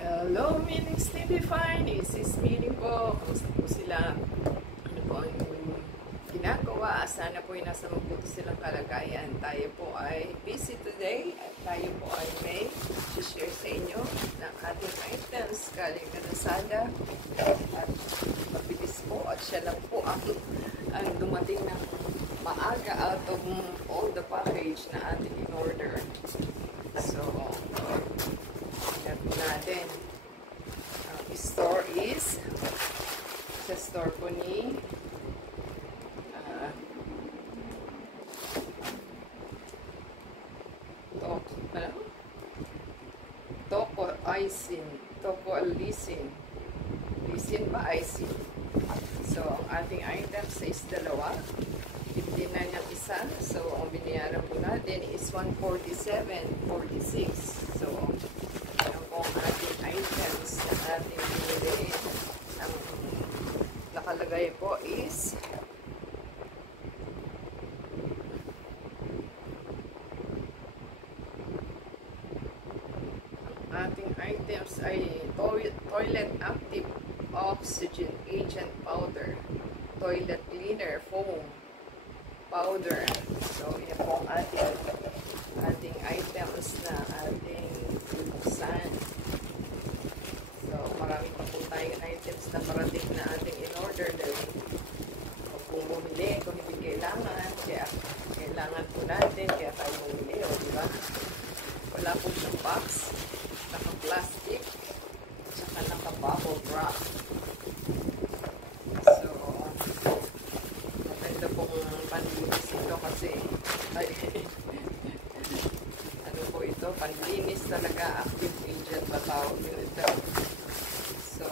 Hello, Meaning Sleepy Fine. This is Meaning po. Kamusta po sila? Ano po ang ginagawa? Sana po ay nasa mabuti silang kalagayan. Tayo po ay busy today at tayo po ay may share sa inyo ng ating items galing na Lazada. At mabilis po at siya lang po ang dumating ng maaga out of all the package na ating in-order. So, natin. Store is sa store po ni Toko Alisin. Lisin ba? Isin. So, ang ating items is dalawa. 59 ang isa. So, ang binayaran po natin is 147.46. So, ang ating items na ating binili. Ang nakalagay po is ating items ay toilet active oxygen agent powder, toilet cleaner foam powder. So, yan po ang ating items na ating bubuksan. So, marami pa po tayong items na parating na ating in-order dahil kung bumili, kung hindi kailangan, kaya kailangan po natin, kaya tayo bumili, o diba? Wala po siyang box, naka-plastic, tsaka naka-bubble wrap. So, maganda pong panlinis ito kasi, ano po ito, panlinis talaga, active agent ba tawag yun ito. So,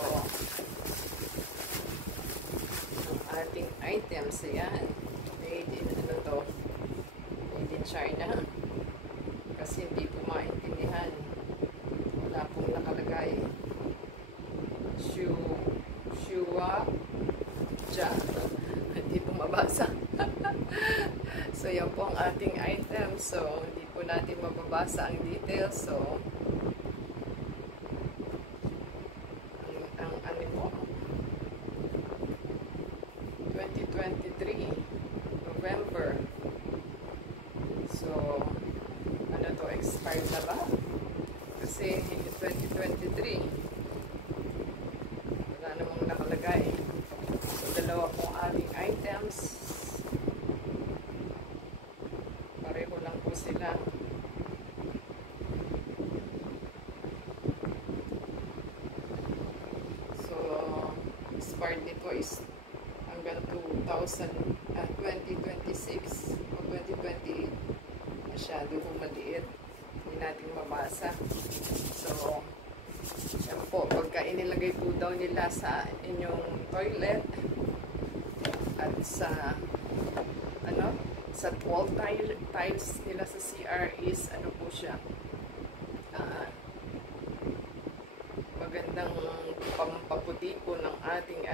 ang ating items, yan, made in, ano to, made in China. Kasi hindi po maintindihan. Wala pong nakalagay. Shua Ja. Hindi po mabasa. So, yan po ang ating item. So, hindi po natin mababasa ang details. So, ang ano po, 2023 November. So, ano to, expired na ba? Kasi 2023 wala namang nakalagay. So, dalawa pong ating items, pareho lang po sila. So, expired nito is hanggang 2026 o 2028. Masyado po maliit, hindi natin mabasa. So, yan po, pagka inilagay po daw nila sa inyong toilet at sa sa wall tiles nila sa CR is ano po siya, magandang pampaputi po ng ating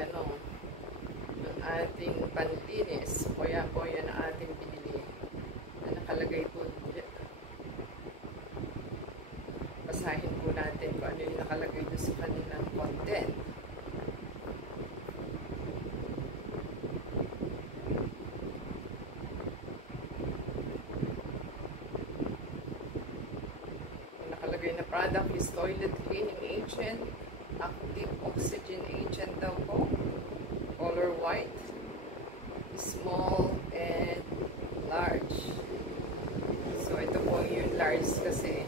ng ating panlinis. Kaya po yan ang ating binili na nakalagay po. Basahin po natin kung ano yung nakalagay doon sa kanilang content. Yung nakalagay na product is toilet cleaning agent, active oxygen agent daw po, color white, small and large. So, ito po yung large kasi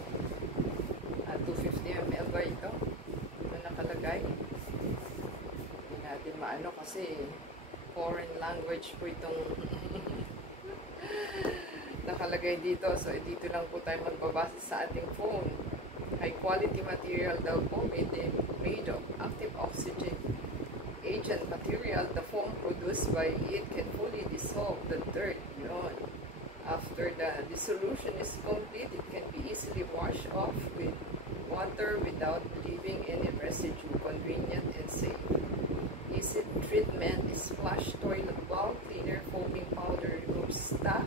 250 ml ba ito? Ito nakalagay. Hindi natin maano kasi foreign language po itong nakalagay dito. So, dito lang po tayo magbabasa sa ating phone. High quality material daw po, made of active oxygen agent material. The foam produced by it can fully dissolve the dirt. Yun. After the dissolution is complete, it can be easily washed off with water without leaving any residue. Convenient and safe. Easy treatment is flush toilet bowl cleaner foaming powder removes stuff,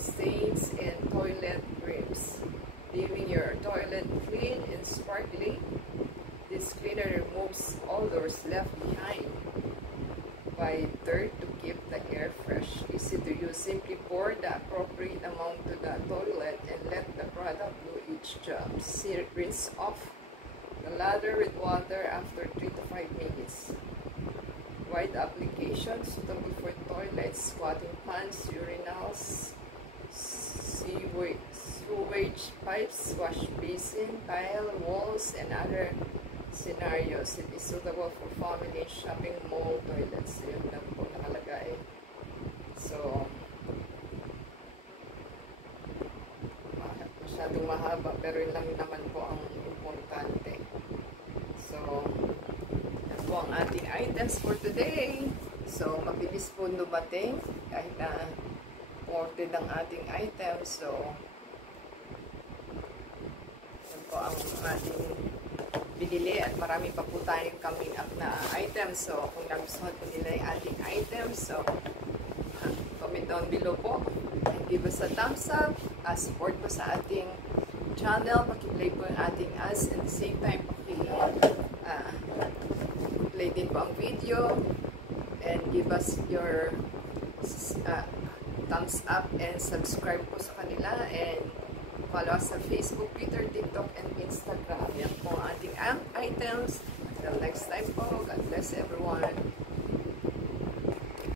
stains, and toilet grips, leaving your toilet clean and sparkling. powders left behind. By third, to keep the air fresh, easy to use. Simply pour the appropriate amount to the toilet and let the product do each job. Rinse off the lather with water after 3 to 5 minutes. Wide application suitable for toilets, squatting pans, urinals, sewage pipes, wash basin, tile, walls, and other scenarios. It is suitable for family, shopping mall, toilets. Yun lang po nakalagay. So, masyadong mahaba, pero yun lang naman po ang importante. So, yan po ang ating items for today. So, mabilis po dumating kahit na ordered ang ating items. So, yan po ang ating binili at marami pa po tayong coming up na items. So, kung nagustuhan po nila yung ating items, so, comment down below po. And give us a thumbs up. Support po sa ating channel. Paki-play po yung ating ads. At the same time, paki-play din po ang video. And give us your thumbs up and subscribe po sa kanila. And follow us sa Facebook, Twitter, TikTok, and Instagram. Yan po ang ating items. Until next time po, God bless everyone.